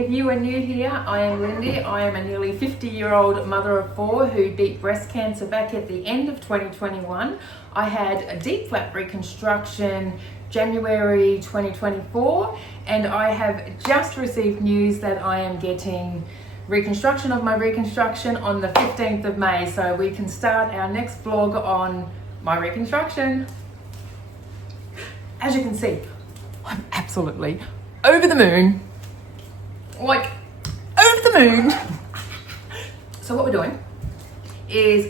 If you are new here, I am Lindy. I am a nearly 50-year-old mother of 4 who beat breast cancer back at the end of 2021. I had a DIEP Flap reconstruction January 2024, and I have just received news that I am getting reconstruction of my reconstruction on the 15th of May, so we can start our next vlog on my reconstruction. As you can see, I'm absolutely over the moon. Like, over the moon. So what we're doing is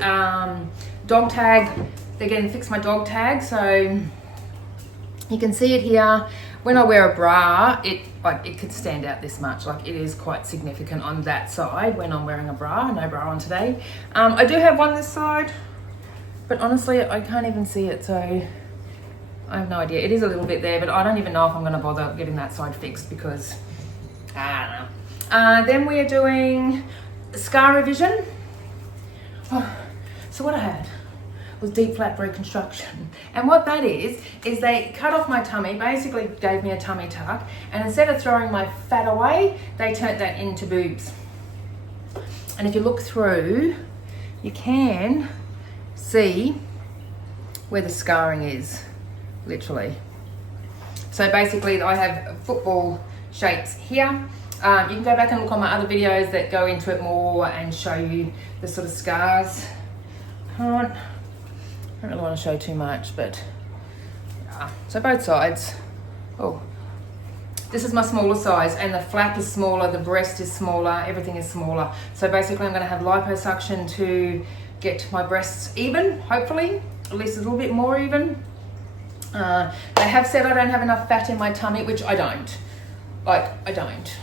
dog tag. They're going to fix my dog tag, so you can see it here. When I wear a bra, it could stand out this much. Like, it is quite significant on that side when I'm wearing a bra. No bra on today. I do have one this side, but honestly I can't even see it, so I have no idea. It is a little bit there, but I don't even know if I'm going to bother getting that side fixed because I don't know. Then we are doing scar revision. So what I had was DIEP Flap reconstruction, and what that is they cut off my tummy, basically gave me a tummy tuck, and instead of throwing my fat away, they turned that into boobs. And if you look through, you can see where the scarring is, literally. So basically I have football shapes here. You can go back and look on my other videos that go into it more and show you the sort of scars. I don't really want to show too much, but yeah. So both sides. Oh, this is my smaller size, and the flap is smaller, the breast is smaller, everything is smaller. So basically I'm going to have liposuction to get my breasts even, hopefully, at least a little bit more even. They have said I don't have enough fat in my tummy, which I don't. Like, I don't.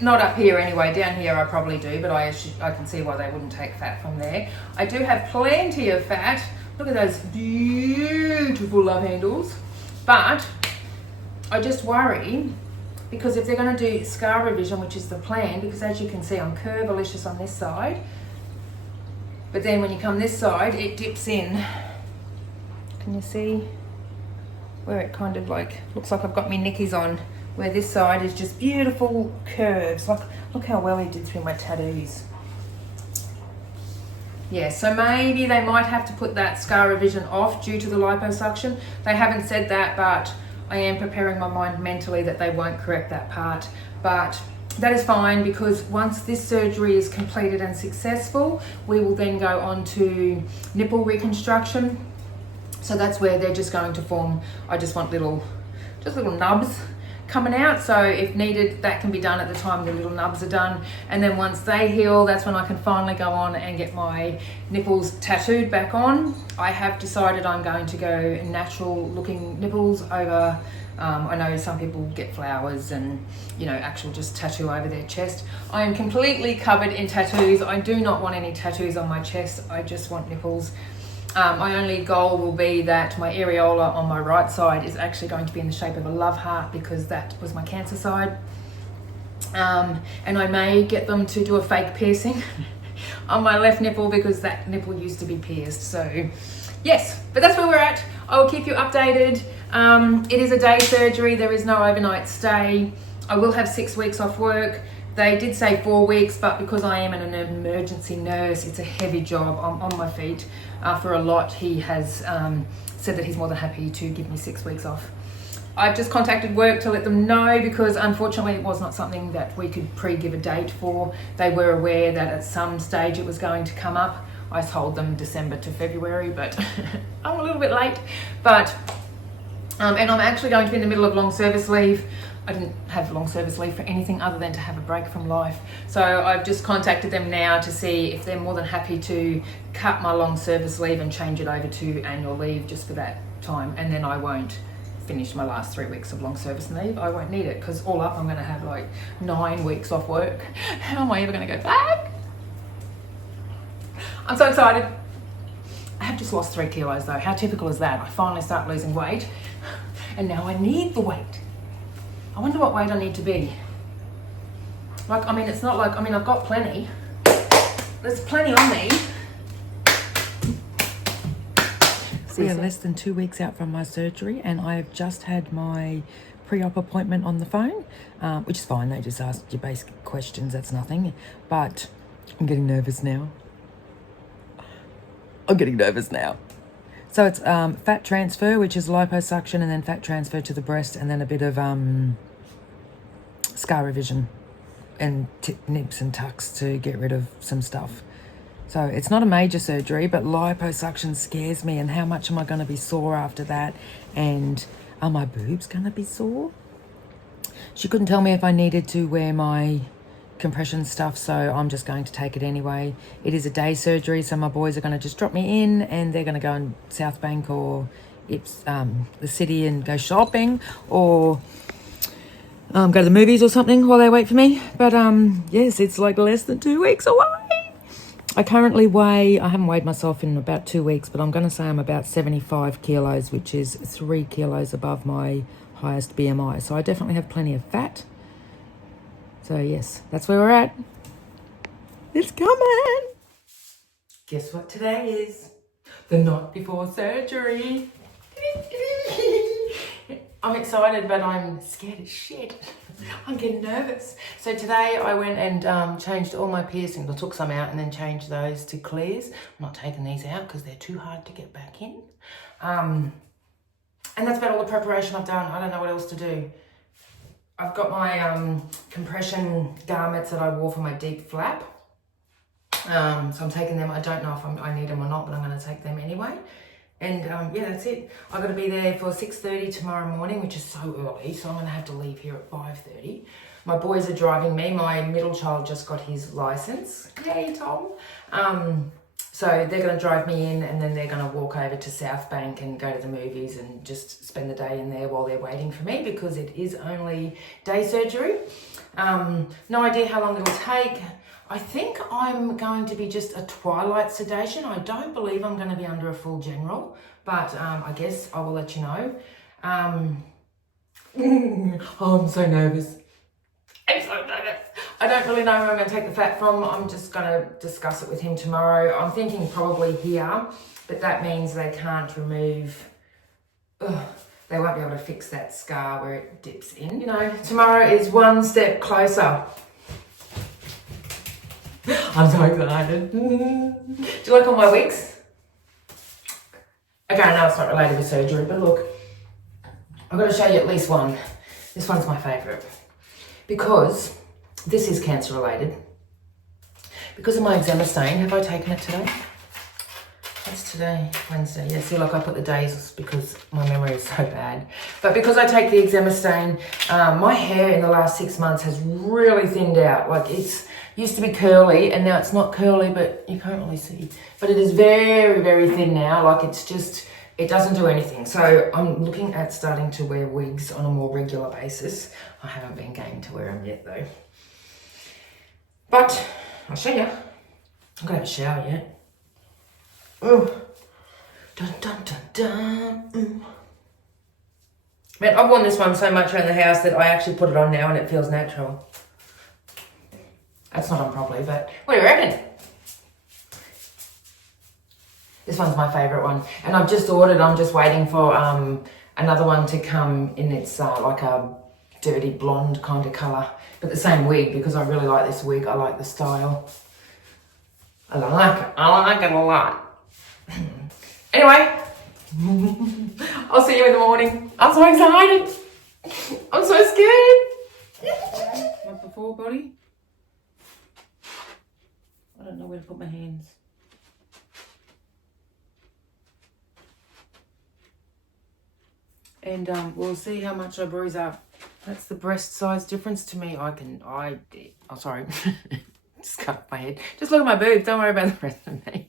Not up here anyway. Down here I probably do, but I can see why they wouldn't take fat from there. I do have plenty of fat. Look at those beautiful love handles. But I just worry because if they're going to do scar revision, which is the plan, because as you can see I'm curvilicious on this side, but then when you come this side it dips in. Can you see where it kind of like looks like I've got my knickies on? Where this side is just beautiful curves. Like, look how well he did through my tattoos. Yeah, so maybe they might have to put that scar revision off due to the liposuction. They haven't said that, but I am preparing my mind mentally that they won't correct that part. But that is fine, because once this surgery is completed and successful, we will then go on to nipple reconstruction. So that's where they're just going to form, I just want little nubs coming out, so if needed that can be done at the time the little nubs are done, and then once they heal, that's when I can finally go on and get my nipples tattooed back on. I have decided I'm going to go natural looking nipples over, I know some people get flowers and, you know, actual just tattoo over their chest. I am completely covered in tattoos. I do not want any tattoos on my chest, I just want nipples. My only goal will be that my areola on my right side is actually going to be in the shape of a love heart, because that was my cancer side. And I may get them to do a fake piercing on my left nipple, because that nipple used to be pierced. So yes, but that's where we're at. I will keep you updated. It is a day surgery. There is no overnight stay. I will have 6 weeks off work. They did say 4 weeks, but because I am an emergency nurse, it's a heavy job. I'm on my feet for a lot. He has said that he's more than happy to give me 6 weeks off. I've just contacted work to let them know, because unfortunately it was not something that we could pre-give a date for. They were aware that at some stage it was going to come up. I told them December to February, but I'm a little bit late. But and I'm actually going to be in the middle of long service leave. I didn't have long service leave for anything other than to have a break from life. So I've just contacted them now to see if they're more than happy to cut my long service leave and change it over to annual leave just for that time. And then I won't finish my last 3 weeks of long service leave. I won't need it, because all up I'm going to have like 9 weeks off work. How am I ever going to go back? I'm so excited. I have just lost 3 kilos though. How typical is that? I finally start losing weight and now I need the weight. I wonder what weight I need to be. Like, I mean, it's not like, I mean, I've got plenty. There's plenty on me. We are less than 2 weeks out from my surgery, and I have just had my pre-op appointment on the phone, which is fine. They just asked you basic questions. That's nothing. But I'm getting nervous now. So it's fat transfer, which is liposuction, and then fat transfer to the breast, and then a bit of scar revision and nips and tucks to get rid of some stuff. So it's not a major surgery, but liposuction scares me. And how much am I going to be sore after that? And are my boobs going to be sore? She couldn't tell me if I needed to wear my compression stuff, so I'm just going to take it anyway. It is a day surgery, so my boys are going to just drop me in, and they're going to go in South Bank or the city and go shopping, or go to the movies or something while they wait for me. But yes, it's like less than 2 weeks away. I currently weigh, I haven't weighed myself in about 2 weeks, but I'm going to say I'm about 75 kilos, which is 3 kilos above my highest BMI. So I definitely have plenty of fat. So yes, that's where we're at. It's coming. Guess what today is? The night before surgery. I'm excited, but I'm scared as shit. I'm getting nervous. So today I went and changed all my piercings. I took some out and then changed those to clears. I'm not taking these out because they're too hard to get back in. And that's about all the preparation I've done. I don't know what else to do. I've got my compression garments that I wore for my DIEP Flap. So I'm taking them. I don't know if I need them or not, but I'm going to take them anyway. And yeah, that's it. I've got to be there for 6:30 tomorrow morning, which is so early, so I'm going to have to leave here at 5:30. My boys are driving me. My middle child just got his license. Yay, Tom. So they're going to drive me in, and then they're going to walk over to South Bank and go to the movies and just spend the day in there while they're waiting for me, because it is only day surgery. No idea how long it'll take. I think I'm going to be just a twilight sedation. I don't believe I'm going to be under a full general, but I guess I will let you know. Oh, I'm so nervous. I'm so nervous. I don't really know where I'm going to take the fat from. I'm just going to discuss it with him tomorrow. I'm thinking probably here, but that means they can't remove... they won't be able to fix that scar where it dips in. You know, tomorrow is one step closer. I'm so excited. Do you like all my wigs? Okay, I know it's not related to surgery, but look, I've got to show you at least one. This one's my favourite, because this is cancer related. Because of my eczema stain, have I taken it today? What's today? Wednesday. Yeah, see, like I put the days because my memory is so bad. But because I take the eczema stain, my hair in the last 6 months has really thinned out. Like, it's used to be curly, and now it's not curly, but you can't really see. But it is very, very thin now. Like, it's just, it doesn't do anything. So I'm looking at starting to wear wigs on a more regular basis. I haven't been game to wear them yet, though. But I'll show you. I'm gonna have a shower yet. Oh, dun dun dun dun. Man, I've worn this one so much around the house that I actually put it on now and it feels natural. That's not on properly, but what do you reckon? This one's my favourite one, and I've just ordered. I'm just waiting for another one to come in. It's like a dirty blonde kind of colour, but the same wig, because I really like this wig. I like the style. I like it. I like it a lot. Anyway, I'll see you in the morning. I'm so excited. I'm so scared. My before body. I don't know where to put my hands. And we'll see how much I bruise up. That's the breast size difference to me. Oh, sorry. Just cut off my head. Just look at my boobs. Don't worry about the rest of me.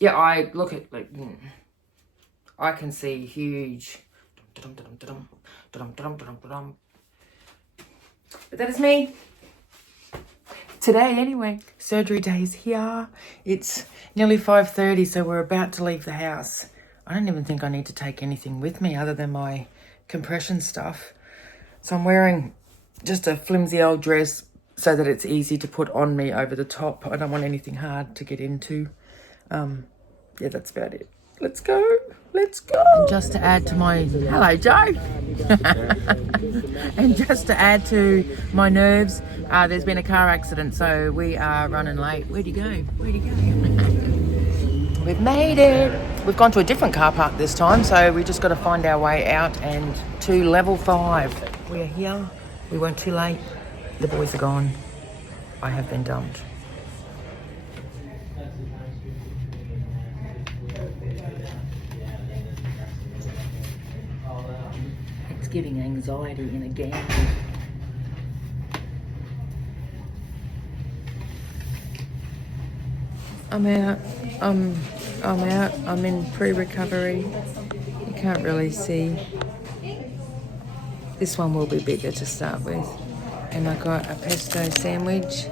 Yeah, I look at, like, I can see huge. But that is me. Today, anyway. Surgery day is here. It's nearly 5:30, so we're about to leave the house. I don't even think I need to take anything with me other than my compression stuff. So I'm wearing just a flimsy old dress so that it's easy to put on me over the top. I don't want anything hard to get into. Yeah, that's about it. Let's go. Let's go. And just to add to my... Hello, Joe. And just to add to my nerves, there's been a car accident, so we are running late. Where'd you go? Where'd you go? We've made it. We've gone to a different car park this time, so we just got to find our way out and to level 5. We are here. We weren't too late. The boys are gone. I have been dumped. It's giving anxiety in a gamble. I'm out. I'm out. I'm in pre-recovery. You can't really see. This one will be bigger to start with. And I got a pesto sandwich.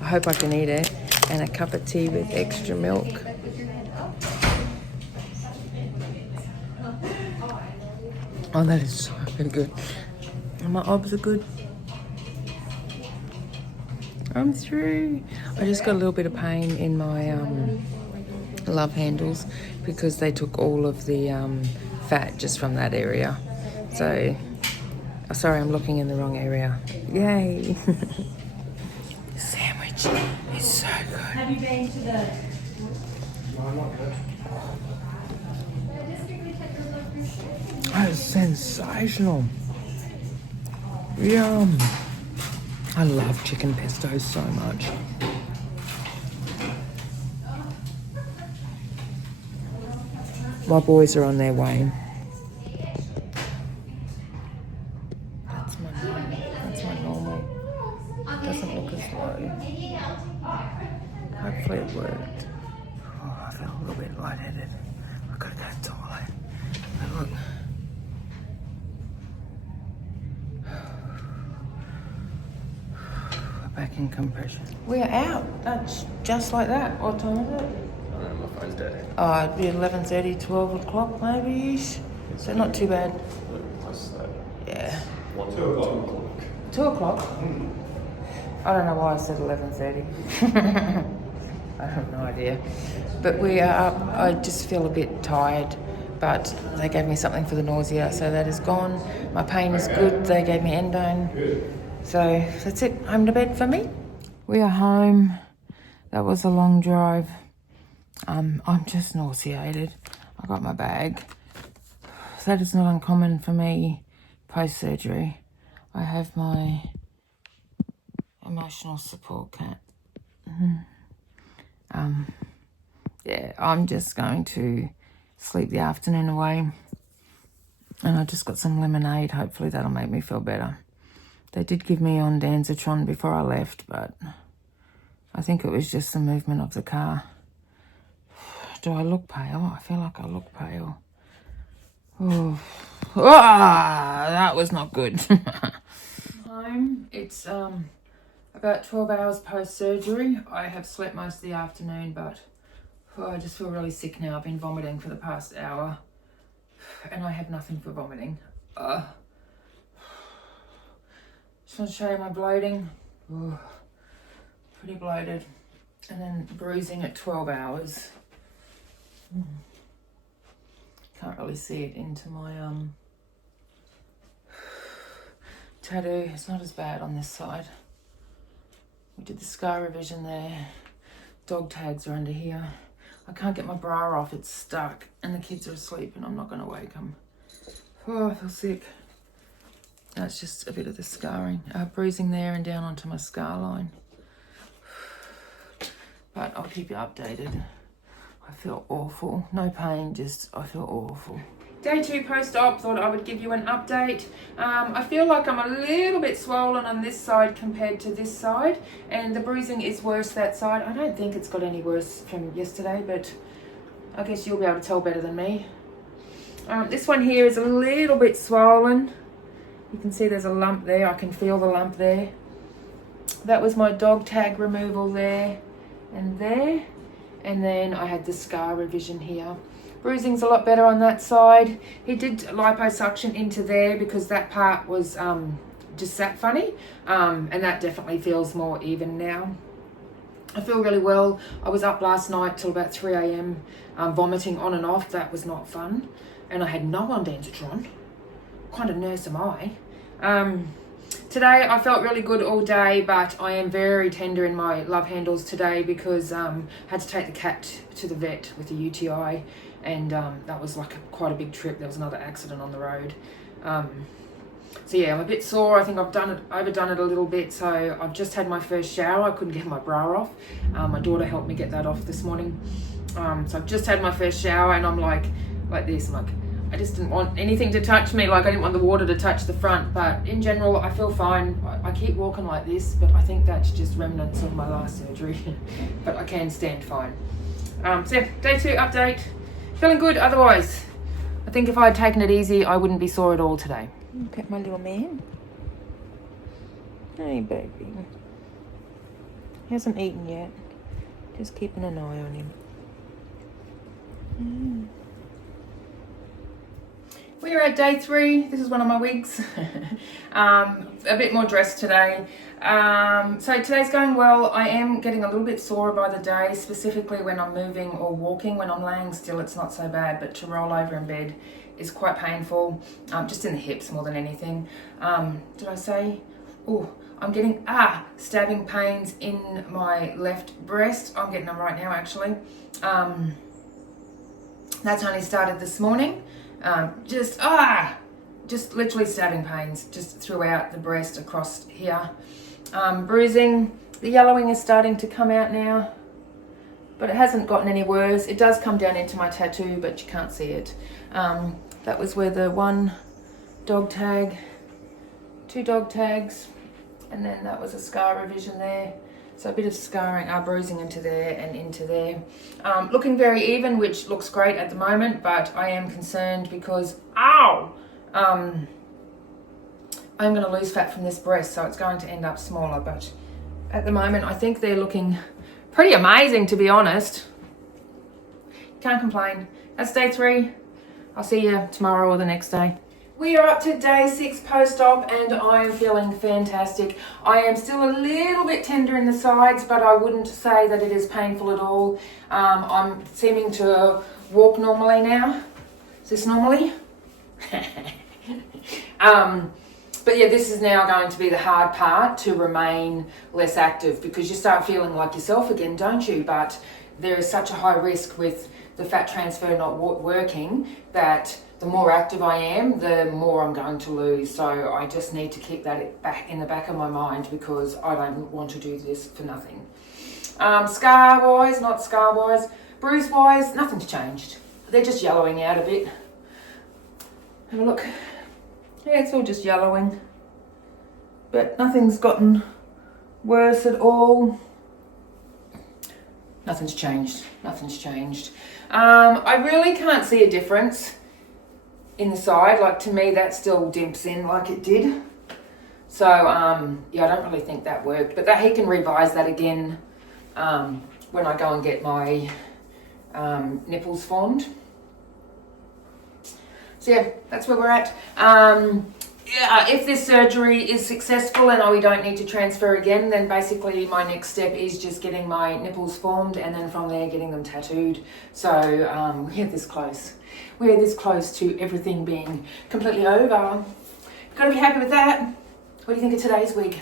I hope I can eat it. And a cup of tea with extra milk. Oh, that is so very good. And my obs are good. I'm through. I just got a little bit of pain in my love handles because they took all of the fat just from that area. So, sorry, I'm looking in the wrong area. Yay! Sandwich is so good. Have you been to the... That is sensational. Yum. I love chicken pesto so much. My boys are on their way. That's my normal. Doesn't look as low. Hopefully it worked. Oh, I feel a little bit lightheaded. I've got to go to the toilet. But look. Back in compression. We're out. That's just like that. What time is it? My phone's dead. It'd be 11:30, 12 o'clock maybe-ish. So not too bad. What's that? Yeah. 2 o'clock. 2 o'clock? I don't know why I said 11:30. I have no idea. But we are up. I just feel a bit tired. But they gave me something for the nausea, so that is gone. My pain is good. They gave me endone. So that's it. Home to bed for me. We are home. That was a long drive. I'm just nauseated. I got my bag. That is not uncommon for me post-surgery. I have my emotional support cat. Yeah, I'm just going to sleep the afternoon away. And I just got some lemonade. Hopefully that'll make me feel better. They did give me ondansetron before I left, but I think it was just the movement of the car. Do I look pale? I feel like I look pale. Oh, that was not good. Home. It's about 12 hours post-surgery. I have slept most of the afternoon, but I just feel really sick now. I've been vomiting for the past hour, and I have nothing for vomiting. Just want to show you my bloating. Pretty bloated. And then bruising at 12 hours. Can't really see it into my tattoo. It's not as bad on this side. We did the scar revision there. Dog tags are under here. I can't get my bra off. It's stuck. And the kids are asleep and I'm not going to wake them. Oh, I feel sick. That's just a bit of the scarring. Bruising there and down onto my scar line. But I'll keep you updated. I feel awful. No pain, just I feel awful. Day 2 post-op, thought I would give you an update. I feel like I'm a little bit swollen on this side compared to this side, and the bruising is worse that side. I don't think it's got any worse from yesterday, but I guess you'll be able to tell better than me. This one here is a little bit swollen. You can see there's a lump there. I can feel the lump there. That was my dog tag removal there and there. And then I had the scar revision here. Bruising's a lot better on that side. He did liposuction into there because that part was just sat funny. And that definitely feels more even now. I feel really well. I was up last night till about 3 a.m. Vomiting on and off. That was not fun. And I had no ondansetron. Kind of nurse am I. Today I felt really good all day, but I am very tender in my love handles today because I had to take the cat to the vet with a UTI, and that was like quite a big trip. There was another accident on the road. So yeah, I'm a bit sore. I think I've overdone it a little bit. So I've just had my first shower. I couldn't get my bra off. My daughter helped me get that off this morning. So I've just had my first shower, and I'm like this. I'm like, I just didn't want anything to touch me. Like I didn't want the water to touch the front. But in general, I feel fine. I keep walking like this, but I think that's just remnants of my last surgery. But I can stand fine. So yeah, day 2 update. Feeling good otherwise. I think if I had taken it easy, I wouldn't be sore at all today. Look at my little man. Hey, baby. He hasn't eaten yet. Just keeping an eye on him. We are at day 3. This is one of my wigs. A bit more dressed today. So today's going well. I am getting a little bit sore by the day, specifically when I'm moving or walking. When I'm laying still, it's not so bad, but to roll over in bed is quite painful, just in the hips more than anything. Did I say? Oh, I'm getting stabbing pains in my left breast. I'm getting them right now, actually. That's only started this morning. Just literally stabbing pains just throughout the breast across here. Bruising. The yellowing is starting to come out now, but it hasn't gotten any worse. It does come down into my tattoo, but you can't see it. That was where the 1 dog tag, 2 dog tags, and then that was a scar revision there. So a bit of scarring, bruising into there and into there. Looking very even, which looks great at the moment, but I am concerned because, I'm going to lose fat from this breast, so it's going to end up smaller. But at the moment, I think they're looking pretty amazing, to be honest. Can't complain. That's day 3. I'll see you tomorrow or the next day. We are up to day 6 post-op, and I am feeling fantastic. I am still a little bit tender in the sides, but I wouldn't say that it is painful at all. I'm seeming to walk normally now. Is this normally? But yeah, this is now going to be the hard part, to remain less active, because you start feeling like yourself again, don't you? But there is such a high risk with the fat transfer not working that the more active I am, the more I'm going to lose. So I just need to keep that back in the back of my mind, because I don't want to do this for nothing. Scar-wise, not scar-wise, bruise-wise, nothing's changed. They're just yellowing out a bit. Have a look. Yeah, it's all just yellowing, but nothing's gotten worse at all. Nothing's changed. Nothing's changed. I really can't see a difference in the side. Like, to me, that still dimps in like it did. So, yeah, I don't really think that worked. But he can revise that again when I go and get my nipples formed. So yeah, that's where we're at. Yeah, if this surgery is successful and we don't need to transfer again, then basically my next step is just getting my nipples formed, and then from there getting them tattooed. So we're this close. We're this close to everything being completely over. Gotta be happy with that. What do you think of today's wig?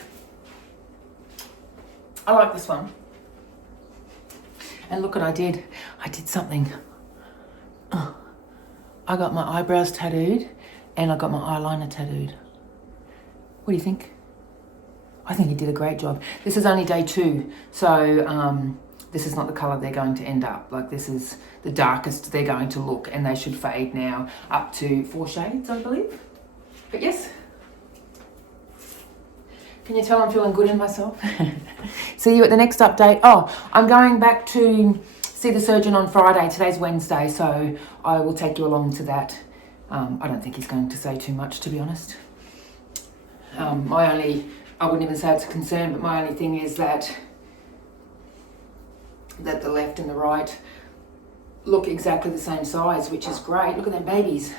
I like this one. And look what I did. I did something. I got my eyebrows tattooed and I got my eyeliner tattooed. What do you think? I think he did a great job. This is only day 2, so this is not the colour they're going to end up. Like, this is the darkest they're going to look, and they should fade now up to 4 shades, I believe. But yes. Can you tell I'm feeling good in myself? See you at the next update. Oh, I'm going back to see the surgeon on Friday. Today's Wednesday, so I will take you along to that. I don't think he's going to say too much, to be honest. I wouldn't even say it's a concern, but my only thing is that the left and the right look exactly the same size, which is great. Look at them babies.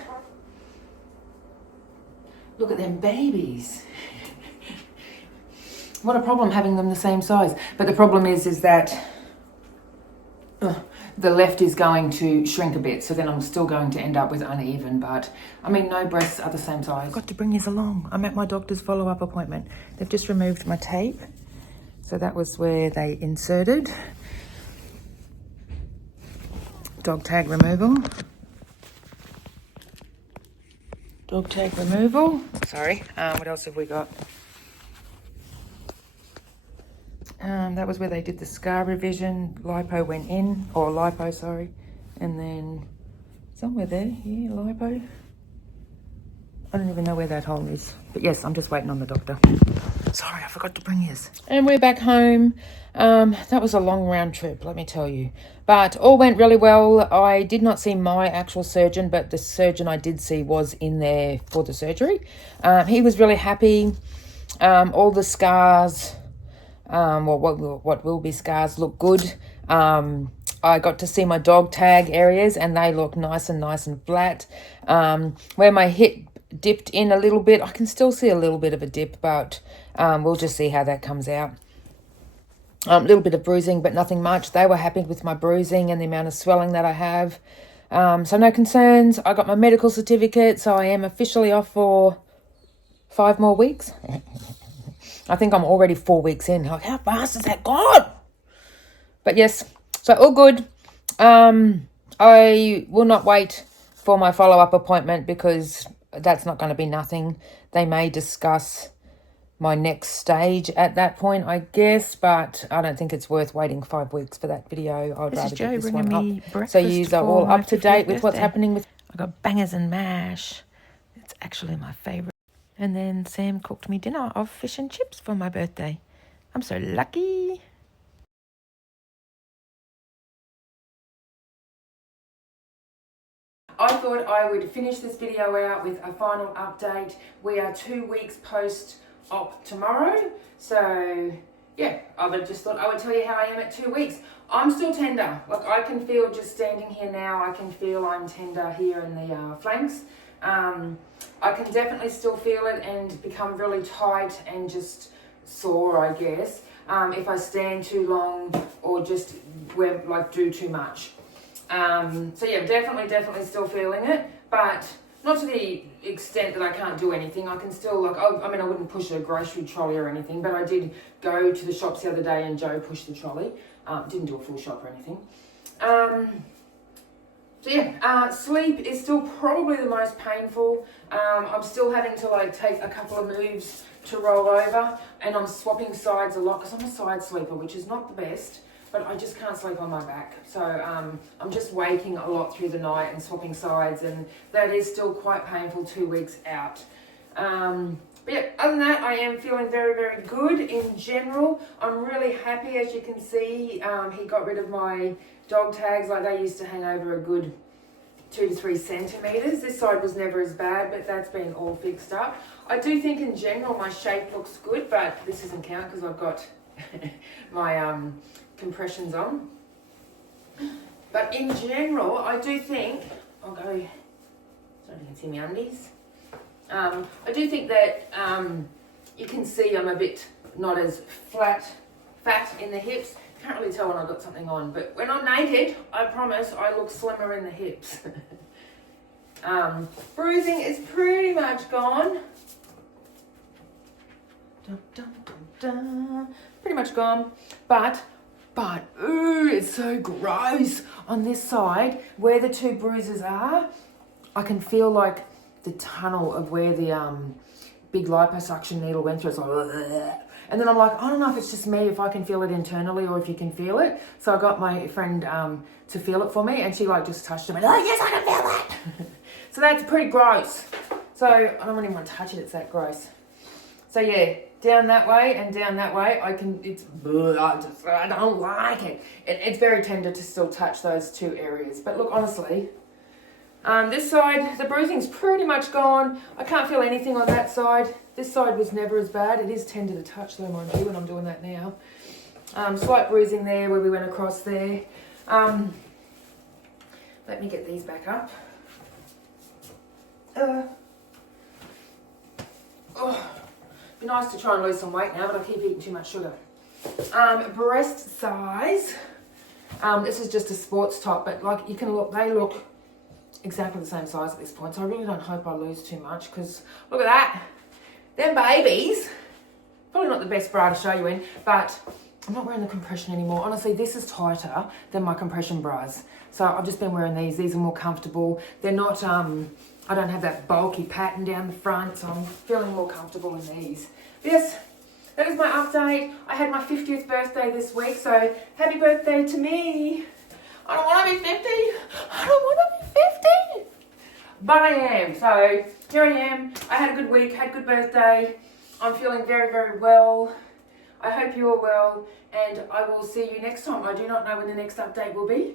Look at them babies. What a problem having them the same size. But the problem is that the left is going to shrink a bit, so then I'm still going to end up with uneven, but I mean, no breasts are the same size. I've got to bring this along. I'm at my doctor's follow-up appointment. They've just removed my tape. So that was where they inserted. Dog tag removal. Dog tag removal. Sorry, what else have we got? That was where they did the scar revision. Lipo went in, or lipo, sorry. And then somewhere there, yeah, lipo. I don't even know where that hole is. But yes, I'm just waiting on the doctor. Sorry, I forgot to bring his. And we're back home. That was a long round trip, let me tell you. But all went really well. I did not see my actual surgeon, but the surgeon I did see was in there for the surgery. He was really happy. All the scars... what will be scars look good. I got to see my dog tag areas and they look nice and flat. Where my hip dipped in a little bit, I can still see a little bit of a dip, but we'll just see how that comes out. A little bit of bruising, but nothing much. They were happy with my bruising and the amount of swelling that I have. So no concerns. I got my medical certificate, so I am officially off for 5 more weeks. I think I'm already 4 weeks in. Like, how fast has that gone? But yes, so all good. I will not wait for my follow-up appointment because that's not going to be nothing. They may discuss my next stage at that point, I guess, but I don't think it's worth waiting 5 weeks for that video. I'd rather get this one up. So you are all up to date with what's happening with... I got bangers and mash. It's actually my favourite. And then Sam cooked me dinner of fish and chips for my birthday. I'm so lucky. I thought I would finish this video out with a final update. We are 2 weeks post-op tomorrow. So, yeah, I just thought I would tell you how I am at 2 weeks. I'm still tender. Like, I can feel just standing here now, I can feel I'm tender here in the flanks. I can definitely still feel it and become really tight and just sore, I guess, if I stand too long or just do too much. So yeah, definitely still feeling it, but not to the extent that I can't do anything. I can still, I wouldn't push a grocery trolley or anything, but I did go to the shops the other day and Joe pushed the trolley. Didn't do a full shop or anything. So yeah, sleep is still probably the most painful. I'm still having to take a couple of moves to roll over, and I'm swapping sides a lot because I'm a side sleeper, which is not the best, but I just can't sleep on my back. So I'm just waking a lot through the night and swapping sides, and that is still quite painful 2 weeks out. But yeah, other than that, I am feeling very good in general. I'm really happy, as you can see. He got rid of my dog tags. They used to hang over a good 2 to 3 centimetres. This side was never as bad, but that's been all fixed up. I do think in general my shape looks good, but this doesn't count because I've got my compressions on. But in general, I do think, I'll go, so you can see my undies. I do think that you can see I'm a bit not as fat in the hips. Can't really tell when I've got something on, but when I'm naked, I promise I look slimmer in the hips. Bruising is pretty much gone. Pretty much gone, but ooh, it's so gross. On this side, where the 2 bruises are, I can feel the tunnel of where the big liposuction needle went through. It's like, and then I'm like, I don't know if it's just me, if I can feel it internally or if you can feel it. So I got my friend to feel it for me, and she just touched it and went, oh yes, I can feel it. So that's pretty gross. So I don't even want to touch it, it's that gross. So yeah, down that way and down that way, I don't like it. It's very tender to still touch those 2 areas. But look, honestly, this side, the bruising's pretty much gone. I can't feel anything on that side. This side was never as bad. It is tender to touch though, mind you, and I'm doing that now. Slight bruising there where we went across there. Let me get these back up. Be nice to try and lose some weight now, but I keep eating too much sugar. Breast size. This is just a sports top, but like you can look, they look exactly the same size at this point. So I really don't hope I lose too much because look at that. Them babies. Probably not the best bra to show you in, but I'm not wearing the compression anymore. Honestly, this is tighter than my compression bras. So I've just been wearing these. These are more comfortable. They're not, I don't have that bulky pattern down the front, so I'm feeling more comfortable in these. Yes, that is my update. I had my 50th birthday this week, so happy birthday to me. I don't want to be 50. I don't want to be 50. But I am. So here I am. I had a good week, had a good birthday. I'm feeling very, very well. I hope you are well, and I will see you next time. I do not know when the next update will be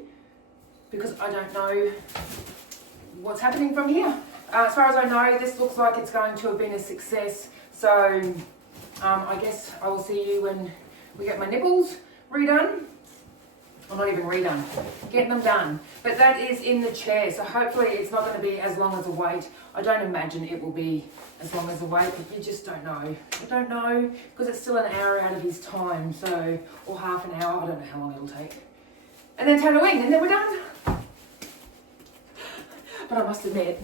because I don't know what's happening from here. As far as I know, this looks like it's going to have been a success. So I guess I will see you when we get my nipples redone. Well, not even redone, getting them done. But that is in the chair, so hopefully it's not going to be as long as a wait. I don't imagine it will be as long as a wait, but you just don't know. I don't know, because it's still an hour out of his time, so, or half an hour, I don't know how long it'll take. And then tattooing, and then we're done. But I must admit,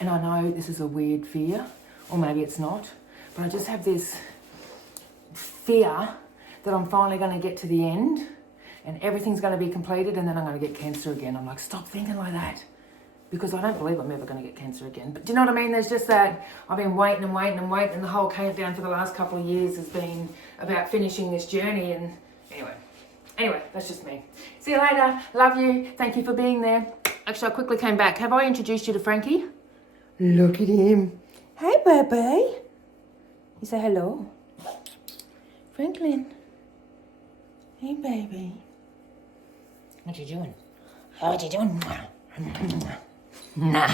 and I know this is a weird fear, or maybe it's not, but I just have this fear that I'm finally going to get to the end and everything's going to be completed and then I'm going to get cancer again. I'm like, stop thinking like that. Because I don't believe I'm ever going to get cancer again. But do you know what I mean? There's just that I've been waiting and waiting and waiting, and the whole countdown for the last couple of years has been about finishing this journey. And anyway, that's just me. See you later. Love you. Thank you for being there. Actually, I quickly came back. Have I introduced you to Frankie? Look at him. Hey, baby. You say hello. Franklin. Hey, baby. What you doing? What you doing? Nah.